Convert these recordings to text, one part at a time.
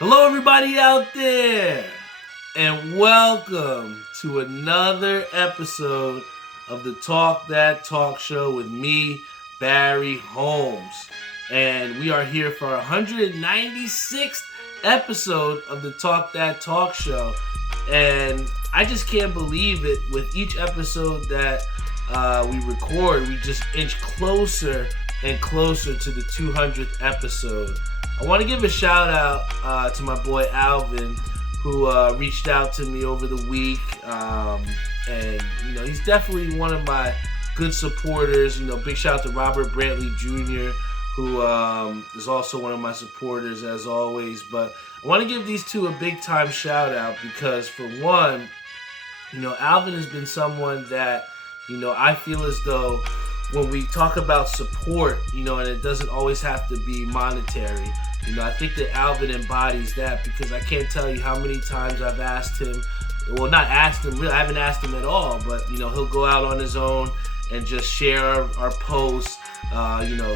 Hello, everybody out there, and welcome to another episode of the Talk That Talk Show with me, Barry Holmes. And we are here for our 196th episode of the Talk That Talk Show. And I just can't believe it. With each episode that we record, we just inch closer and closer to the 200th episode. I want to give a shout out to my boy Alvin, who reached out to me over the week, and he's definitely one of my good supporters. Big shout out to Robert Brantley Jr., who is also one of my supporters as always. But I want to give these two a big time shout out because, for one, Alvin has been someone that I feel as though when we talk about support, and it doesn't always have to be monetary. I think that Alvin embodies that because I can't tell you how many times I've asked him, well, not asked him, really, I haven't asked him at all, but, he'll go out on his own and just share our posts,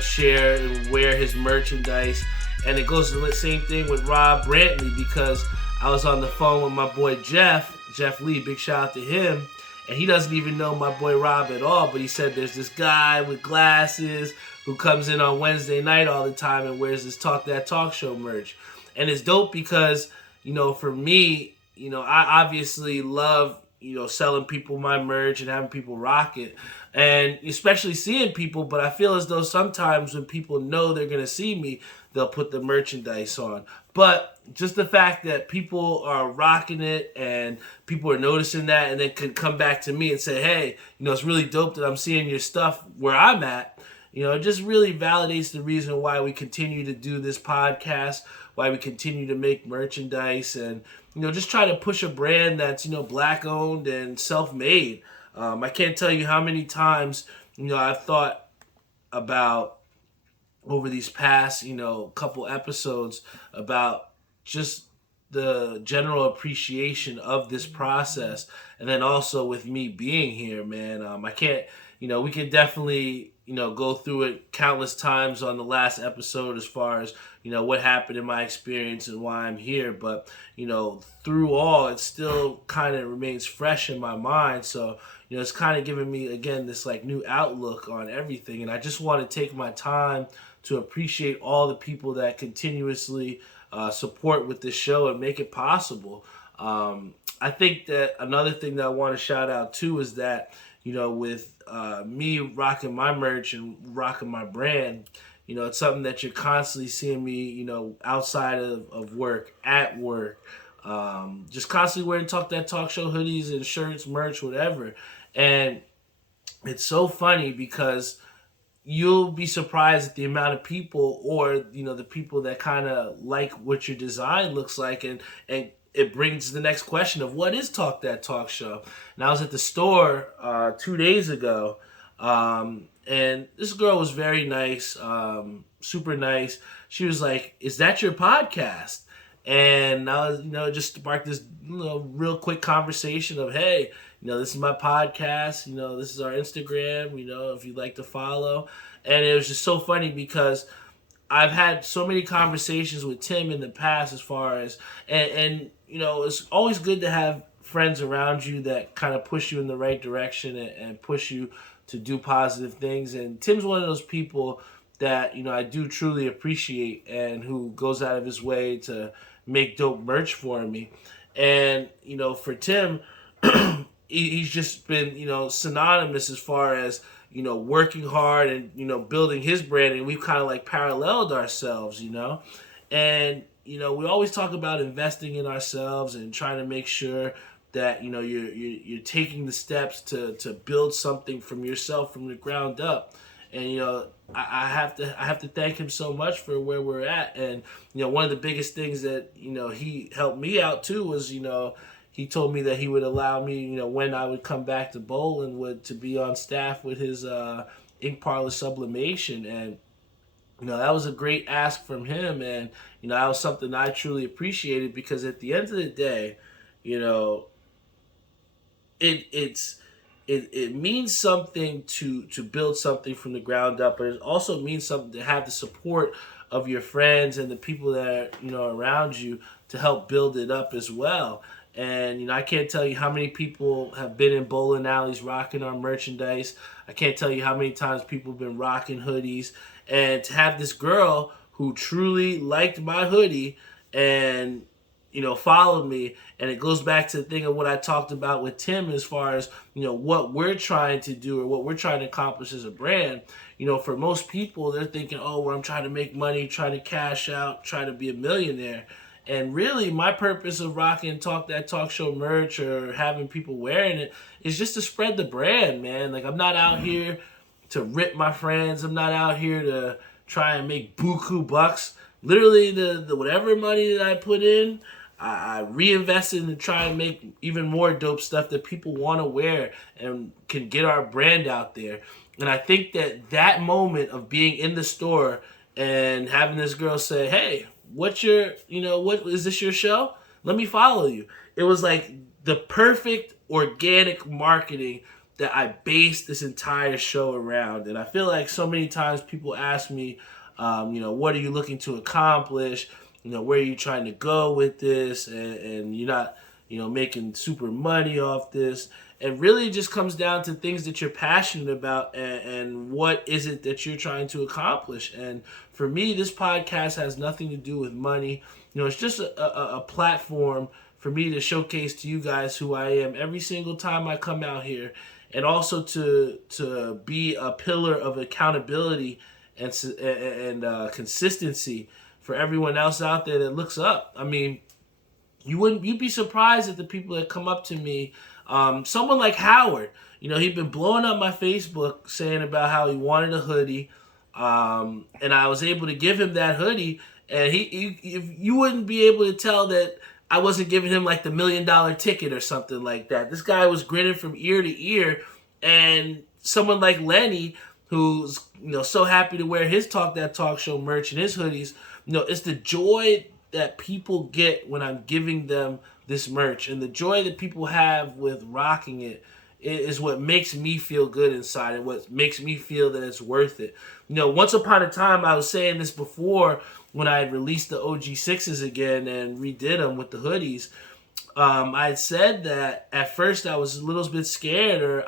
share and wear his merchandise. And it goes the same thing with Rob Brantley because I was on the phone with my boy Jeff Lee, big shout out to him. And he doesn't even know my boy Rob at all, but he said there's this guy with glasses who comes in on Wednesday night all the time and wears this Talk That Talk Show merch. And it's dope because, for me, I obviously love, selling people my merch and having people rock it. And especially seeing people, but I feel as though sometimes when people know they're going to see me, they'll put the merchandise on. But just the fact that people are rocking it and people are noticing that and then can come back to me and say, hey, it's really dope that I'm seeing your stuff where I'm at. It just really validates the reason why we continue to do this podcast, why we continue to make merchandise and, just try to push a brand that's, black owned and self-made. I can't tell you how many times, I've thought about over these past, couple episodes about just the general appreciation of this process. And then also with me being here, man, I can't, we can definitely, go through it countless times on the last episode as far as, what happened in my experience and why I'm here. But, through all, it still kind of remains fresh in my mind. So, it's kind of giving me, again, this like new outlook on everything. And I just want to take my time to appreciate all the people that continuously support with this show and make it possible. I think that another thing that I want to shout out too is that, with me rocking my merch and rocking my brand, it's something that you're constantly seeing me, outside of work, at work, just constantly wearing Talk That Talk Show hoodies and shirts, merch, whatever. And it's so funny because you'll be surprised at the amount of people or, the people that kind of like what your design looks like. And it brings the next question of what is Talk That Talk Show? And I was at the store 2 days ago, and this girl was very nice, super nice. She was like, "Is that your podcast?" And I was, just sparked this, real quick conversation of, hey, this is my podcast, this is our Instagram, if you'd like to follow. And it was just so funny because I've had so many conversations with Tim in the past as far as, and it's always good to have friends around you that kind of push you in the right direction and push you to do positive things. And Tim's one of those people that, I do truly appreciate and who goes out of his way to make dope merch for me. And, for Tim, he's just been, synonymous as far as, working hard and, building his brand. And we've kind of like paralleled ourselves, and, we always talk about investing in ourselves and trying to make sure that, you're taking the steps to build something from yourself from the ground up. And, I have to thank him so much for where we're at. And, one of the biggest things that, he helped me out too was, he told me that he would allow me, when I would come back to Bowling to be on staff with his ink parlor sublimation. And, that was a great ask from him. And, that was something I truly appreciated because at the end of the day, it means something to build something from the ground up, but it also means something to have the support of your friends and the people that are, around you to help build it up as well. And I can't tell you how many people have been in bowling alleys rocking our merchandise. I can't tell you how many times people have been rocking hoodies. And to have this girl who truly liked my hoodie and followed me, and it goes back to the thing of what I talked about with Tim as far as what we're trying to do or what we're trying to accomplish as a brand. For most people, they're thinking, oh, well, I'm trying to make money, trying to cash out, trying to be a millionaire. And really, my purpose of rocking Talk That Talk Show merch or having people wearing it is just to spread the brand, man. Like, I'm not out here to rip my friends. I'm not out here to try and make buku bucks. Literally, the whatever money that I put in, I reinvested to try and make even more dope stuff that people want to wear and can get our brand out there. And I think that moment of being in the store and having this girl say, hey, what is this your show? Let me follow you. It was like the perfect organic marketing that I based this entire show around. And I feel like so many times people ask me, what are you looking to accomplish? Where are you trying to go with this? And you're not, making super money off this. And really it just comes down to things that you're passionate about and what is it that you're trying to accomplish. And for me, this podcast has nothing to do with money. It's just a platform for me to showcase to you guys who I am every single time I come out here. And also to be a pillar of accountability and consistency for everyone else out there that looks up. I mean, you'd be surprised at the people that come up to me. Someone like Howard, he'd been blowing up my Facebook saying about how he wanted a hoodie, and I was able to give him that hoodie, and you wouldn't be able to tell that I wasn't giving him like the $1 million ticket or something like that. This guy was grinning from ear to ear, and someone like Lenny, who's so happy to wear his Talk That Talk Show merch and his hoodies, it's the joy that people get when I'm giving them this merch, and the joy that people have with rocking it is what makes me feel good inside and what makes me feel that it's worth it. Once upon a time, I was saying this before when I had released the OG6s again and redid them with the hoodies, I had said that at first I was a little bit scared or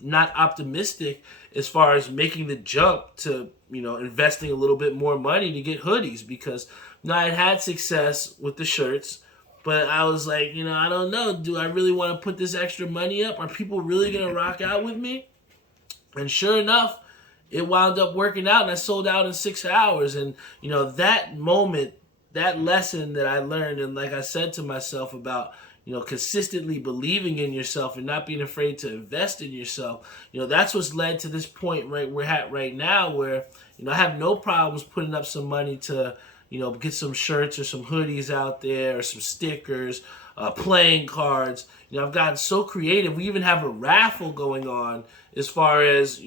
not optimistic as far as making the jump to investing a little bit more money to get hoodies, because I had success with the shirts, but I was like, I don't know, do I really want to put this extra money up? Are people really going to rock out with me? And sure enough, it wound up working out, and I sold out in 6 hours. And that moment, that lesson that I learned, and like I said to myself about consistently believing in yourself and not being afraid to invest in yourself, that's what's led to this point we're at right now, where I have no problems putting up some money to get some shirts or some hoodies out there or some stickers, playing cards. I've gotten so creative. We even have a raffle going on as far as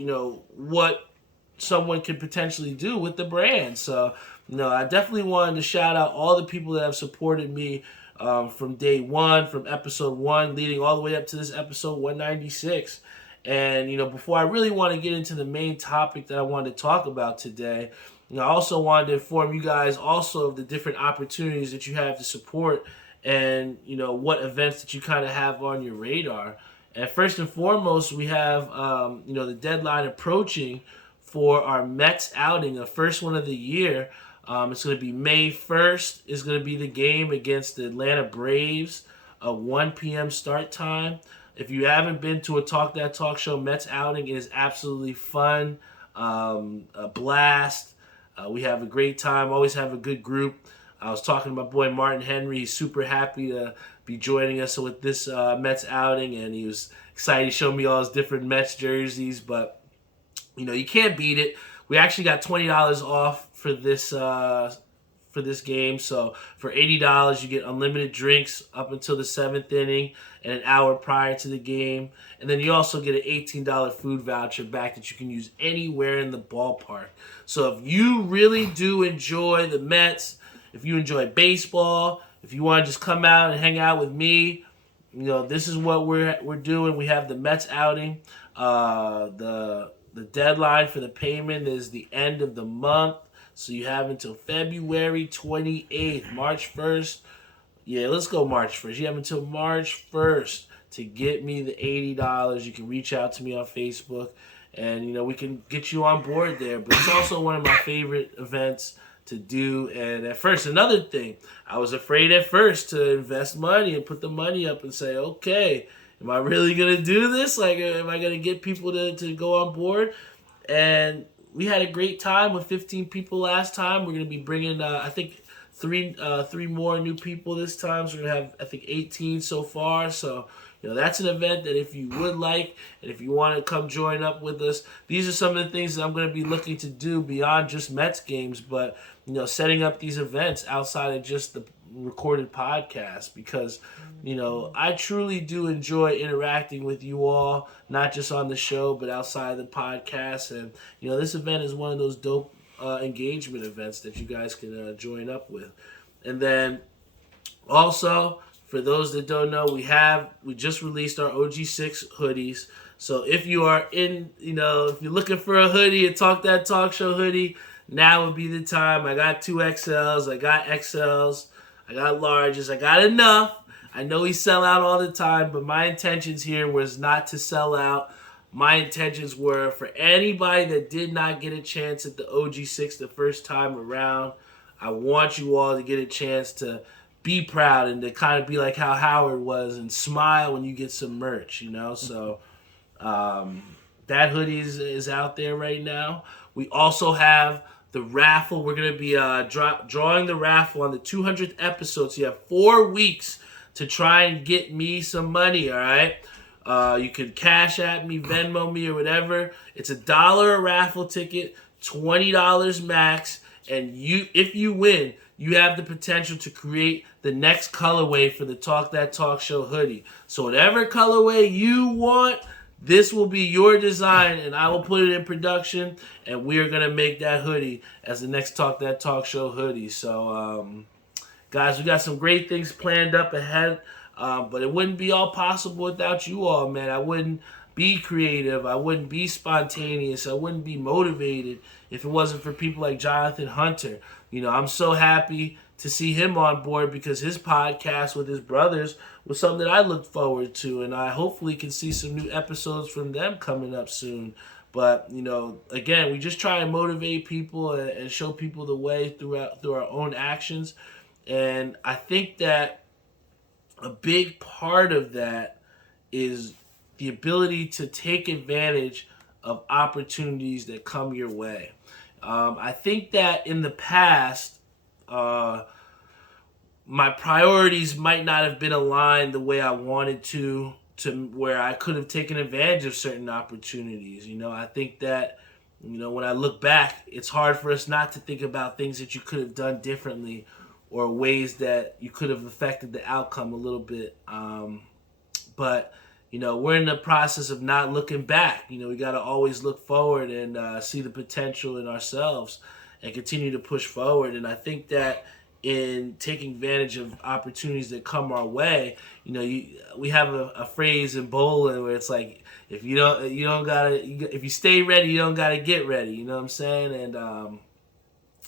what someone could potentially do with the brand. So I definitely wanted to shout out all the people that have supported me from day one, from episode 1 leading all the way up to this episode 196. And before I really want to get into the main topic that I wanted to talk about today, I also wanted to inform you guys also of the different opportunities that you have to support and what events that you kind of have on your radar. And first and foremost, we have the deadline approaching for our Mets outing, the first one of the year. It's going to be May 1st. Is going to be the game against the Atlanta Braves, a 1 p.m. start time. If you haven't been to a Talk That Talk Show Mets outing, it is absolutely fun, a blast. We have a great time, always have a good group. I was talking to my boy Martin Henry. He's super happy to be joining us with this Mets outing, and he was excited to show me all his different Mets jerseys. But, you can't beat it. We actually got $20 off for this game. So for $80, you get unlimited drinks up until the 7th inning and an hour prior to the game. And then you also get an $18 food voucher back that you can use anywhere in the ballpark. So if you really do enjoy the Mets, if you enjoy baseball, if you want to just come out and hang out with me, this is what we're doing. We have the Mets outing. The deadline for the payment is the end of the month. So you have until February 28th, March 1st. Yeah, let's go March 1st. You have until March 1st to get me the $80. You can reach out to me on Facebook, and we can get you on board there. But it's also one of my favorite events to do. And at first, another thing, I was afraid at first to invest money and put the money up and say, okay, am I really gonna do this? Like, am I gonna get people to go on board? And we had a great time with 15 people last time. We're gonna be bringing, I think, three more new people this time. So we're gonna have, I think, 18 so far. So that's an event that if you would like, and if you want to come join up with us, these are some of the things that I'm going to be looking to do beyond just Mets games, but setting up these events outside of just the recorded podcast, because I truly do enjoy interacting with you all, not just on the show but outside the podcast. And this event is one of those dope engagement events that you guys can join up with. And then also, for those that don't know, we just released our OG6 hoodies. So if you are if you're looking for a hoodie, a Talk That Talk Show hoodie, now would be the time. I got 2XLs, I got XLs, I got larges, I got enough. I know we sell out all the time, but my intentions here was not to sell out. My intentions were for anybody that did not get a chance at the OG6 the first time around, I want you all to get a chance to be proud and to kind of be like how Howard was and smile when you get some merch, So that hoodie is out there right now. We also have the raffle. We're going to be drawing the raffle on the 200th episode. So you have 4 weeks to try and get me some money, all right? You could Cash at me, Venmo me, or whatever. It's $1 a raffle ticket, $20 max. And if you win, you have the potential to create the next colorway for the Talk That Talk Show hoodie. So whatever colorway you want, this will be your design, and I will put it in production, and we are going to make that hoodie as the next Talk That Talk Show hoodie. So, guys, we got some great things planned up ahead, but it wouldn't be all possible without you all, man. I wouldn't be creative. I wouldn't be spontaneous. I wouldn't be motivated if it wasn't for people like Jonathan Hunter. I'm so happy to see him on board because his podcast with his brothers was something that I looked forward to, and I hopefully can see some new episodes from them coming up soon. But, again, we just try and motivate people and show people the way through our own actions. And I think that a big part of that is the ability to take advantage of opportunities that come your way. I think that in the past, my priorities might not have been aligned the way I wanted to where I could have taken advantage of certain opportunities. I think that, when I look back, it's hard for us not to think about things that you could have done differently or ways that you could have affected the outcome a little bit. But we're in the process of not looking back. We got to always look forward and see the potential in ourselves and continue to push forward. And I think that in taking advantage of opportunities that come our way, we have a phrase in bowling where it's like, if if you stay ready, you don't gotta get ready. You know what I'm saying? And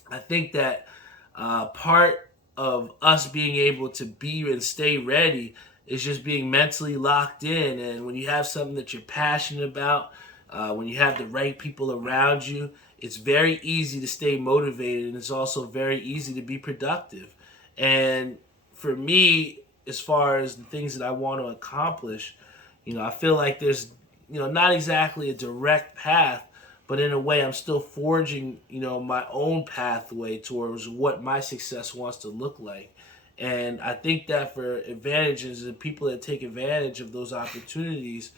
I think that part of us being able to be and stay ready is just being mentally locked in. And when you have something that you're passionate about, when you have the right people around you, it's very easy to stay motivated, and it's also very easy to be productive. And for me, as far as the things that I want to accomplish, I feel like there's, not exactly a direct path, but in a way I'm still forging, my own pathway towards what my success wants to look like. And I think that for advantages and people that take advantage of those opportunities,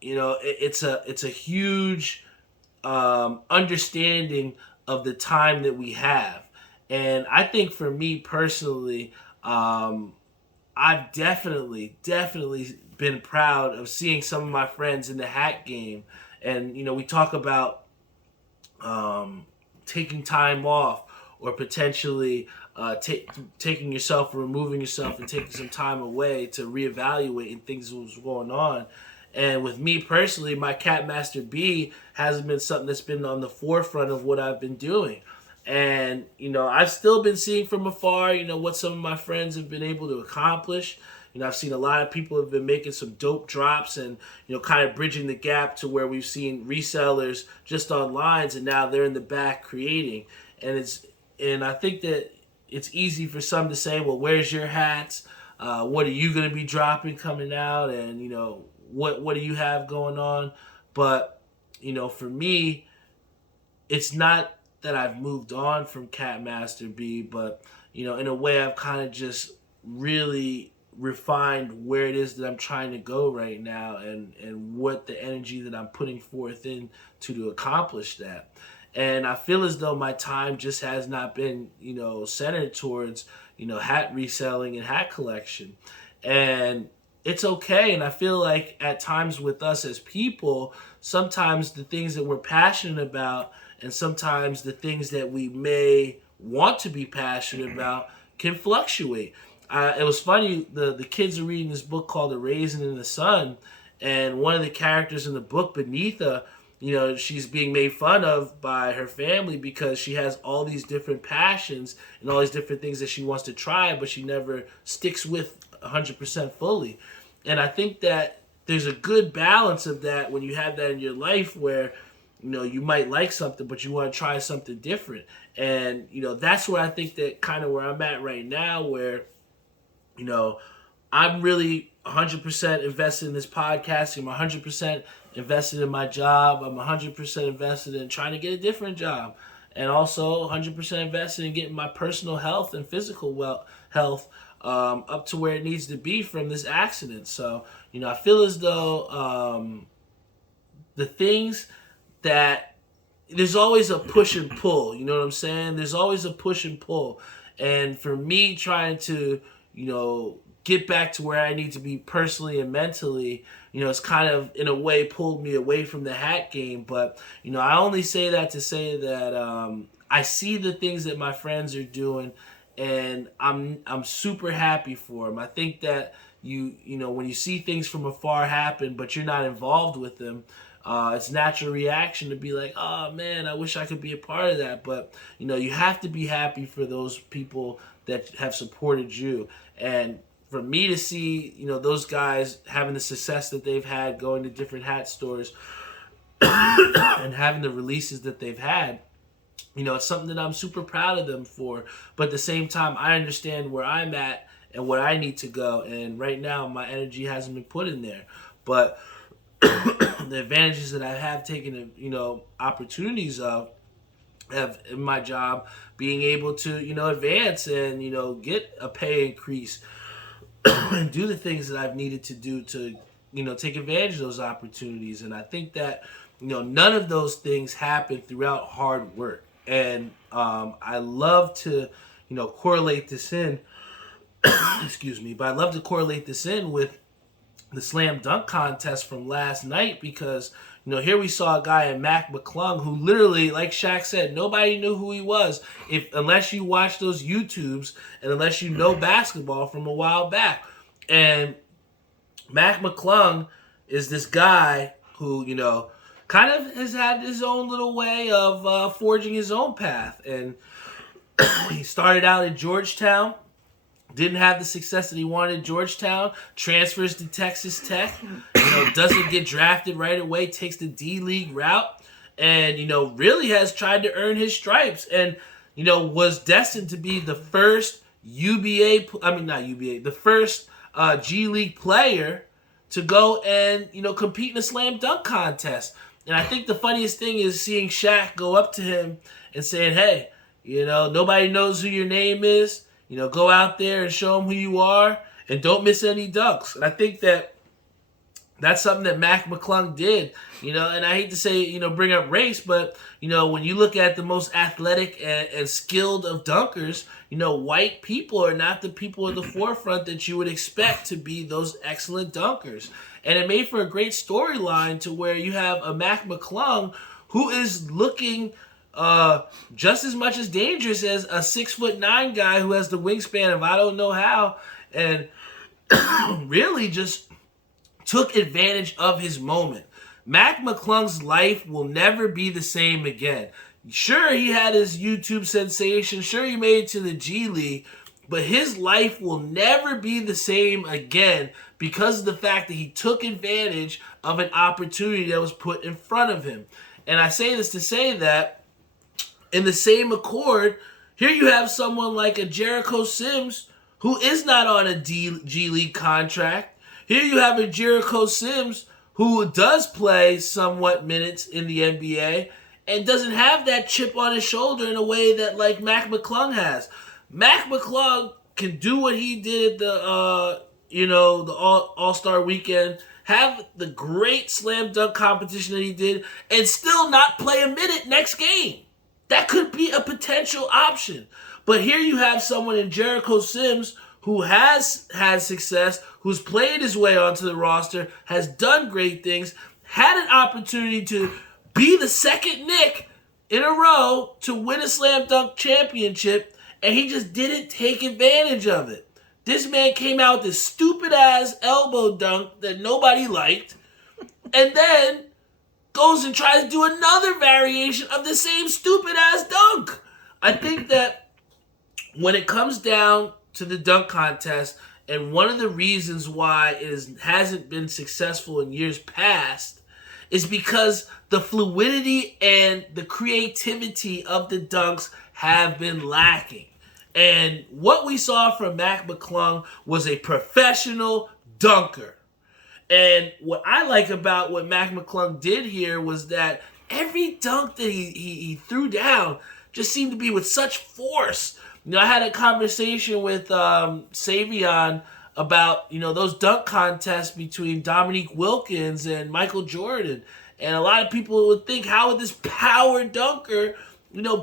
it's a huge understanding of the time that we have. And I think for me personally, I've definitely been proud of seeing some of my friends in the hat game. And, we talk about taking time off or potentially taking yourself or removing yourself and taking some time away to reevaluate and things that was going on. And with me personally, my Cat Master B hasn't been something that's been on the forefront of what I've been doing. And, I've still been seeing from afar, what some of my friends have been able to accomplish. I've seen a lot of people have been making some dope drops and, kind of bridging the gap to where we've seen resellers just on lines and now they're in the back creating. And I think that it's easy for some to say, well, where's your hats? What are you going to be dropping coming out? And, what do you have going on? But, for me, it's not that I've moved on from Cat Master B, but, in a way I've kind of just really refined where it is that I'm trying to go right now and what the energy that I'm putting forth in to accomplish that. And I feel as though my time just has not been, centered towards, hat reselling and hat collection. And it's okay. And I feel like at times with us as people, sometimes the things that we're passionate about and sometimes the things that we may want to be passionate about can fluctuate. It was funny, the kids are reading this book called A Raisin in the Sun, and one of the characters in the book, Beneatha, she's being made fun of by her family because she has all these different passions and all these different things that she wants to try, but she never sticks with 100% fully. And I think that there's a good balance of that when you have that in your life where, you might like something, but you want to try something different. And, that's where I think that kind of where I'm at right now, where, I'm really 100% invested in this podcasting. I'm 100% invested in my job. I'm 100% invested in trying to get a different job. And also 100% invested in getting my personal health and physical health up to where it needs to be from this accident. So, I feel as though the things that there's always a push and pull. You know what I'm saying? There's always a push and pull. And for me trying to, get back to where I need to be personally and mentally, it's kind of, in a way, pulled me away from the hat game. But, I only say that to say that I see the things that my friends are doing, and I'm super happy for them. I think that when you see things from afar happen, but you're not involved with them, it's natural reaction to be like, oh man, I wish I could be a part of that. But, you have to be happy for those people that have supported you. And for me to see, those guys having the success that they've had, going to different hat stores and having the releases that they've had, it's something that I'm super proud of them for. But at the same time, I understand where I'm at and where I need to go. And right now, my energy hasn't been put in there. But the advantages that I have taken, opportunities of, have in my job, being able to, advance and, get a pay increase and do the things that I've needed to do to, take advantage of those opportunities. And I think that, none of those things happen throughout hard work. And I love to, correlate this in, excuse me, but I love to correlate this in with the slam dunk contest from last night because, here we saw a guy in McClung who literally, like Shaq said, nobody knew who he was unless you watch those YouTubes and unless you know basketball from a while back. And McClung is this guy who, kind of has had his own little way of forging his own path. And he started out in Georgetown. Didn't have the success that he wanted in Georgetown. Transfers to Texas Tech. Doesn't get drafted right away. Takes the D-League route. And, really has tried to earn his stripes. And, was destined to be the first the first G-League player to go and, compete in a slam dunk contest. And I think the funniest thing is seeing Shaq go up to him and saying, hey, nobody knows who your name is. Go out there and show them who you are and don't miss any dunks. And I think that that's something that McClung did, and I hate to say, bring up race, but, when you look at the most athletic and skilled of dunkers, white people are not the people at the forefront that you would expect to be those excellent dunkers. And it made for a great storyline to where you have a McClung who is looking just as much as dangerous as a 6'9" guy who has the wingspan of I don't know how, and really just took advantage of his moment. McClung's life will never be the same again. Sure, he had his YouTube sensation. Sure, he made it to the G League. But his life will never be the same again because of the fact that he took advantage of an opportunity that was put in front of him. And I say this to say that in the same accord, here you have someone like a Jericho Sims who is not on a G League contract. Here you have a Jericho Sims who does play somewhat minutes in the NBA and doesn't have that chip on his shoulder in a way that like Mac McClung has. Mac McClung can do what he did at the All-Star weekend, have the great slam dunk competition that he did, and still not play a minute next game. That could be a potential option. But here you have someone in Jericho Sims who has had success, who's played his way onto the roster, has done great things, had an opportunity to be the second Knick in a row to win a slam dunk championship, and he just didn't take advantage of it. This man came out with this stupid-ass elbow dunk that nobody liked, and then goes and tries to do another variation of the same stupid-ass dunk. I think that when it comes down to the dunk contest, and one of the reasons why it hasn't been successful in years past is because the fluidity and the creativity of the dunks have been lacking. And what we saw from Mac McClung was a professional dunker. And what I like about what Mac McClung did here was that every dunk that he threw down just seemed to be with such force. I had a conversation with Savion about, those dunk contests between Dominique Wilkins and Michael Jordan. And a lot of people would think, how would this power dunker,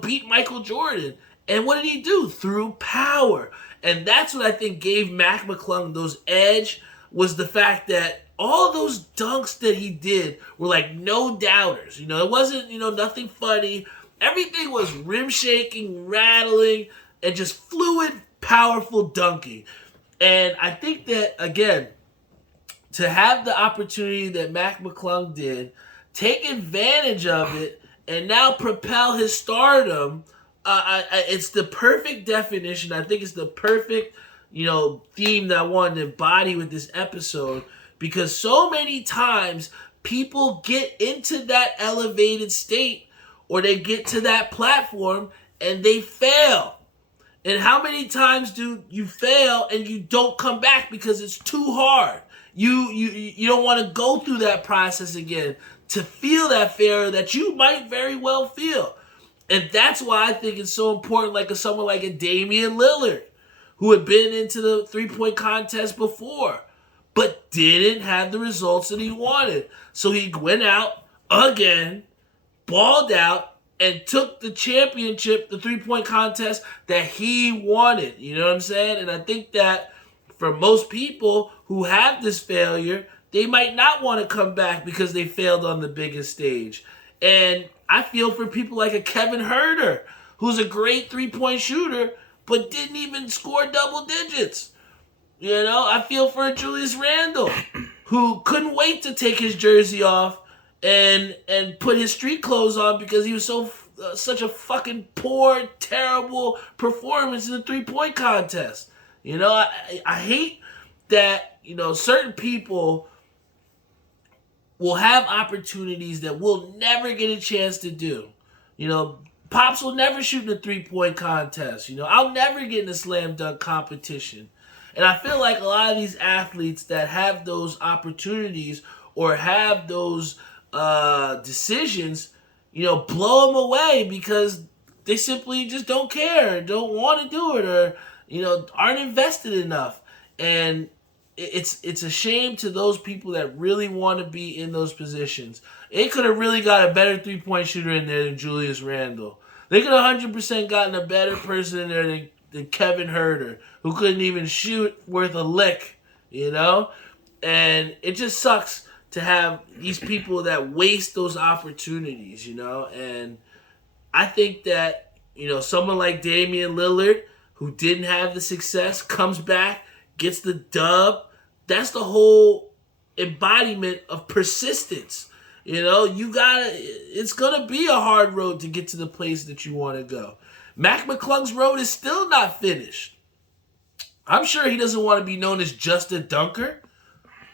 beat Michael Jordan? And what did he do? Through power. And that's what I think gave Mac McClung those edge, was the fact that all those dunks that he did were like no doubters. It wasn't, nothing funny. Everything was rim shaking, rattling, and just fluid, powerful dunking. And I think that, again, to have the opportunity that Mac McClung did, take advantage of it, and now propel his stardom, it's the perfect definition. I think it's the perfect, theme that I wanted to embody with this episode, because so many times people get into that elevated state or they get to that platform and they fail. And how many times do you fail and you don't come back because it's too hard? You don't want to go through that process again to feel that failure that you might very well feel. And that's why I think it's so important, like someone like a Damian Lillard, who had been into the three-point contest before, but didn't have the results that he wanted. So he went out again, balled out, and took the championship, the three-point contest that he wanted. You know what I'm saying? And I think that for most people who have this failure, they might not want to come back because they failed on the biggest stage. And I feel for people like a Kevin Huerter, who's a great three-point shooter, but didn't even score double digits. I feel for Julius Randle, who couldn't wait to take his jersey off and put his street clothes on because he was such a fucking poor, terrible performance in the three-point contest. I hate that, certain people will have opportunities that we'll never get a chance to do. Pops will never shoot in a three-point contest. I'll never get in a slam dunk competition. And I feel like a lot of these athletes that have those opportunities or have those decisions, blow them away because they simply just don't care, don't want to do it, or, aren't invested enough. And it's a shame to those people that really want to be in those positions. They could have really got a better three-point shooter in there than Julius Randle. They could have 100% gotten a better person in there than Kevin Huerter, who couldn't even shoot worth a lick, And it just sucks to have these people that waste those opportunities, And I think that, someone like Damian Lillard, who didn't have the success, comes back, gets the dub. That's the whole embodiment of persistence. It's going to be a hard road to get to the place that you want to go. Mac McClung's road is still not finished. I'm sure he doesn't want to be known as just a dunker.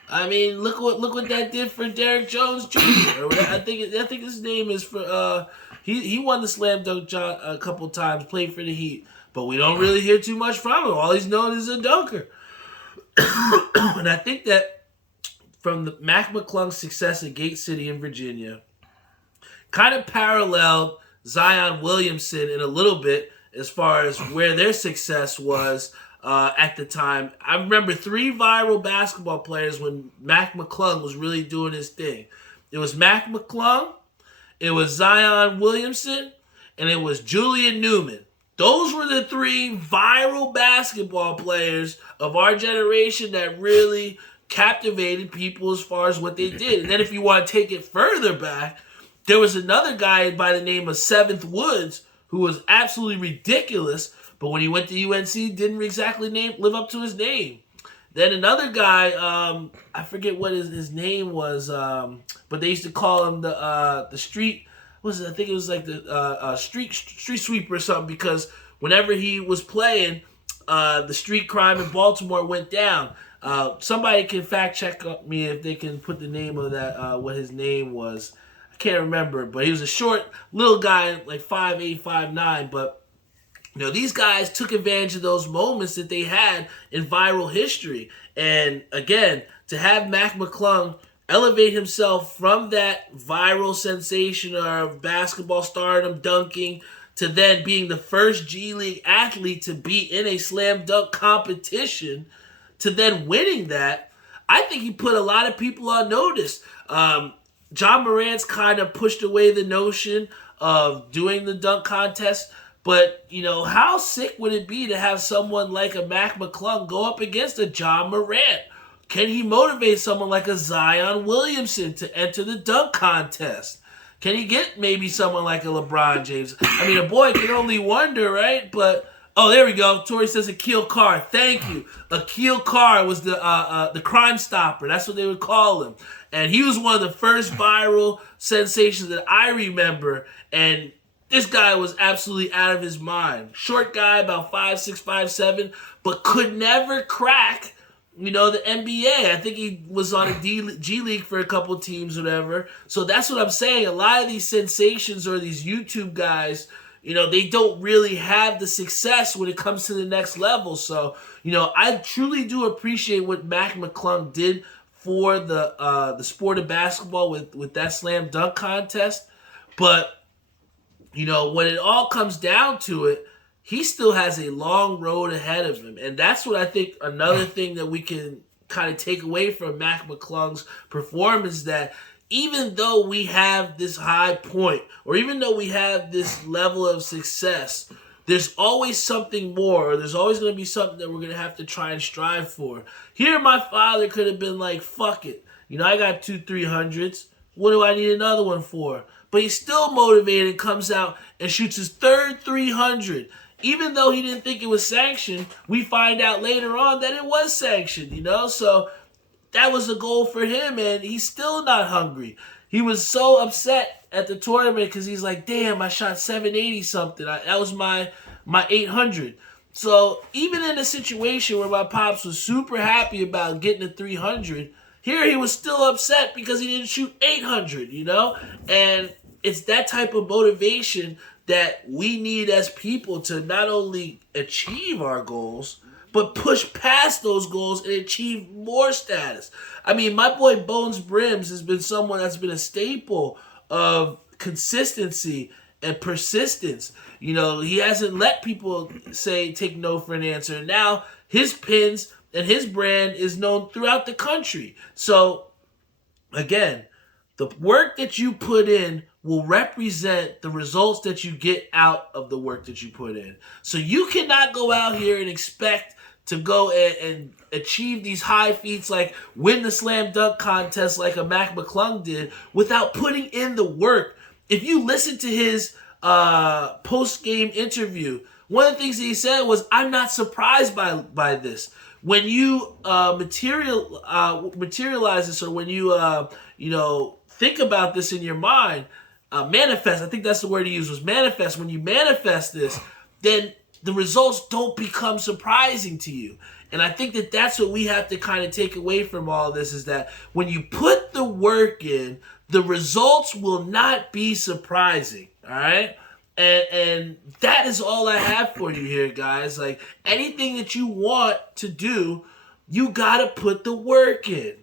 I mean, look what that did for Derrick Jones Jr. I think his name is for he won the slam dunk a couple times, played for the Heat, but we don't really hear too much from him. All he's known is a dunker. And I think that from the Mac McClung's success at Gate City in Virginia, kind of paralleled Zion Williamson in a little bit as far as where their success was at the time. I remember 3 viral basketball players when Mac McClung was really doing his thing. It was Mac McClung, it was Zion Williamson, and it was Julian Newman. Those were the 3 viral basketball players of our generation that really captivated people as far as what they did. And then if you want to take it further back, there was another guy by the name of Seventh Woods who was absolutely ridiculous, but when he went to UNC, didn't exactly live up to his name. Then another guy, I forget what his name was, but they used to call him the street. I think it was like the street sweeper or something, because whenever he was playing, the street crime in Baltimore went down. Somebody can fact check me if they can put the name of that, what his name was. I can't remember, but he was a short little guy, like 5'8", 5'9", but these guys took advantage of those moments that they had in viral history. And again, to have Mac McClung elevate himself from that viral sensation of basketball stardom, dunking, to then being the first G League athlete to be in a slam dunk competition, to then winning that, I think he put a lot of people on notice. John Morant's kind of pushed away the notion of doing the dunk contest, but, how sick would it be to have someone like a Mac McClung go up against a John Morant? Can he motivate someone like a Zion Williamson to enter the dunk contest? Can he get maybe someone like a LeBron James? I mean, a boy can only wonder, right? But, oh, there we go. Tori says Akil Carr. Thank you. Akil Carr was the Crime Stopper. That's what they would call him. And he was one of the first viral sensations that I remember. And this guy was absolutely out of his mind. Short guy, about 5'6", 5'7", but could never crack, the NBA. I think he was on a G League for a couple teams, whatever. So that's what I'm saying. A lot of these sensations or these YouTube guys, they don't really have the success when it comes to the next level. So, I truly do appreciate what Mac McClung did for the sport of basketball with that slam dunk contest. But, when it all comes down to it, he still has a long road ahead of him. And that's what I think another thing that we can kind of take away from Mac McClung's performance, that even though we have this high point, or even though we have this level of success, there's always something more, or there's always going to be something that we're going to have to try and strive for. Here, my father could have been like, fuck it. I got 2 300s. What do I need another one for? But he's still motivated, comes out and shoots his 3rd 300. Even though he didn't think it was sanctioned, we find out later on that it was sanctioned, So that was the goal for him, and he's still not hungry. He was so upset at the tournament because he's like, damn, I shot 780 something. That was my 800. So even in a situation where my pops was super happy about getting a 300, here he was still upset because he didn't shoot 800, And it's that type of motivation that we need as people to not only achieve our goals, but push past those goals and achieve more status. I mean, my boy Bones Brims has been someone that's been a staple of consistency and persistence. He hasn't let people take no for an answer. Now his pins and his brand is known throughout the country. So again, the work that you put in will represent the results that you get out of the work that you put in. So you cannot go out here and expect to go and achieve these high feats like win the slam dunk contest like a Mac McClung did without putting in the work. If you listen to his post-game interview, one of the things that he said was, I'm not surprised by this. When you materialize this, or when you think about this in your mind. Manifest, I think that's the word he used, was manifest. When you manifest this, then the results don't become surprising to you. And I think that that's what we have to kind of take away from all this, is that when you put the work in, the results will not be surprising, all right? And that is all I have for you here, guys. Like, anything that you want to do, you got to put the work in.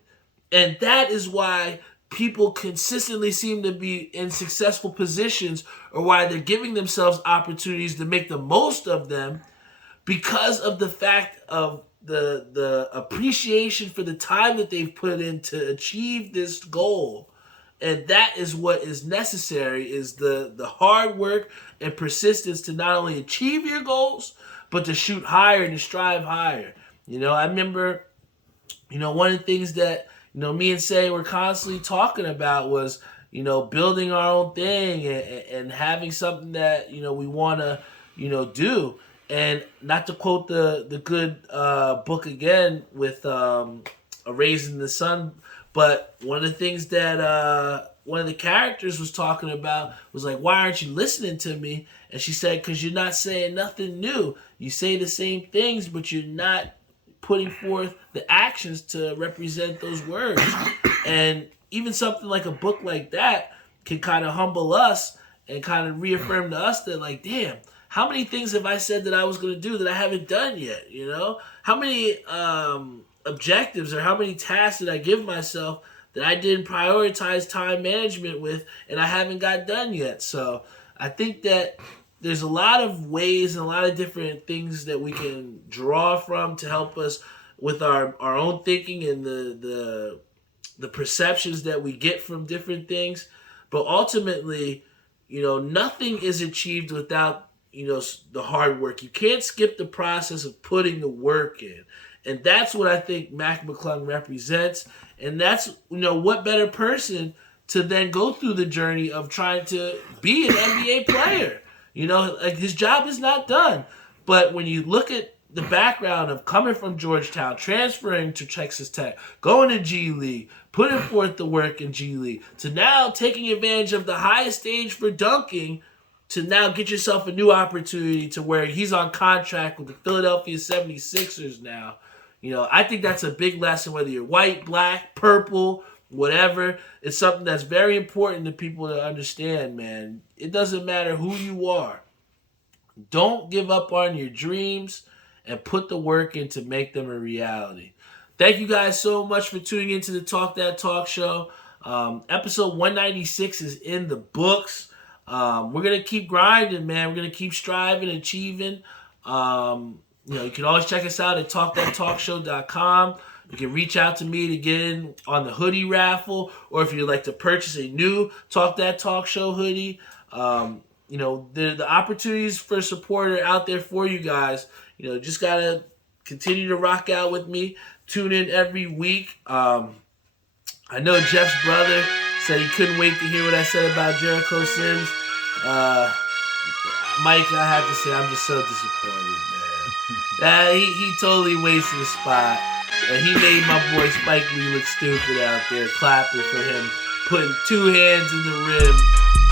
And that is why people consistently seem to be in successful positions, or why they're giving themselves opportunities to make the most of them, because of the fact of the appreciation for the time that they've put in to achieve this goal. And that is what is necessary, is the hard work and persistence to not only achieve your goals, but to shoot higher and to strive higher. I remember, one of the things that, me and Say were constantly talking about was, building our own thing and having something that, we want to, do. And not to quote the good book again with A Raisin in the Sun, but one of the things that one of the characters was talking about was like, why aren't you listening to me? And she said, because you're not saying nothing new. You say the same things, but you're not putting forth the actions to represent those words. And even something like a book like that can kind of humble us and kind of reaffirm to us that, like, damn, how many things have I said that I was going to do that I haven't done yet? How many objectives or how many tasks did I give myself that I didn't prioritize time management with and I haven't got done yet? So I think that there's a lot of ways and a lot of different things that we can draw from to help us with our own thinking and the perceptions that we get from different things. But ultimately, nothing is achieved without, the hard work. You can't skip the process of putting the work in. And that's what I think McClung represents. And that's, what better person to then go through the journey of trying to be an NBA player. Like, his job is not done. But when you look at the background of coming from Georgetown, transferring to Texas Tech, going to G League, putting forth the work in G League, to now taking advantage of the highest stage for dunking, to now get yourself a new opportunity to where he's on contract with the Philadelphia 76ers now. I think that's a big lesson, whether you're white, black, purple, whatever. It's something that's very important to people to understand, man. It doesn't matter who you are. Don't give up on your dreams and put the work in to make them a reality. Thank you guys so much for tuning into the Talk That Talk show. Episode 196 is in the books. We're going to keep grinding, man. We're going to keep striving, achieving. You can always check us out at talkthattalkshow.com. You can reach out to me to get in on the hoodie raffle, or if you'd like to purchase a new Talk That Talk Show hoodie. The opportunities for support are out there for you guys. Just got to continue to rock out with me. Tune in every week. I know Jeff's brother said he couldn't wait to hear what I said about Jericho Sims. Mike, I have to say, I'm just so disappointed, man. He totally wasted the spot. And he made my boy Spike Lee look stupid out there, clapping for him, putting two hands in the rim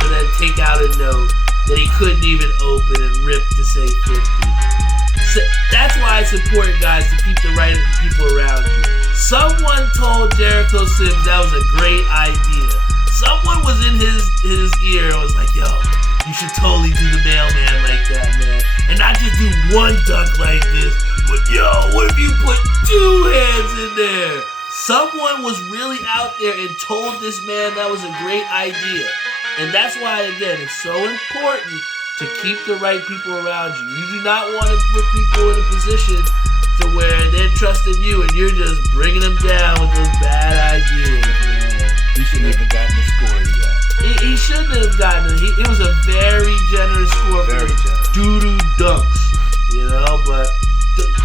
to then take out a note that he couldn't even open and rip to say 50. So that's why it's important, guys, to keep the right people around you. Someone told Jericho Sims that was a great idea. Someone was in his ear and was like, yo, you should totally do the mailman like that, man. And not just do one dunk like this, but yo, what if you put two hands in there? Someone was really out there and told this man that was a great idea. And that's why, again, it's so important to keep the right people around you. You do not want to put people in a position to where they're trusting you and you're just bringing them down with those bad ideas, man. He shouldn't have gotten the score he got. He shouldn't have gotten it. It was a very generous score for doo-doo dunks, but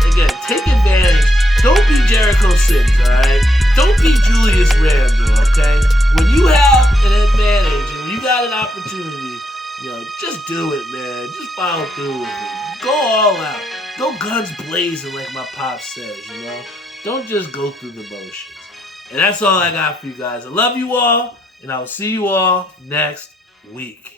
again, take advantage. Don't be Jericho Sims, alright? Don't be Julius Randle, okay? When you have an advantage and when you got an opportunity, just do it, man. Just follow through with it. Go all out. Go guns blazing like my pop says, Don't just go through the motions. And that's all I got for you guys. I love you all, And I'll see you all next week.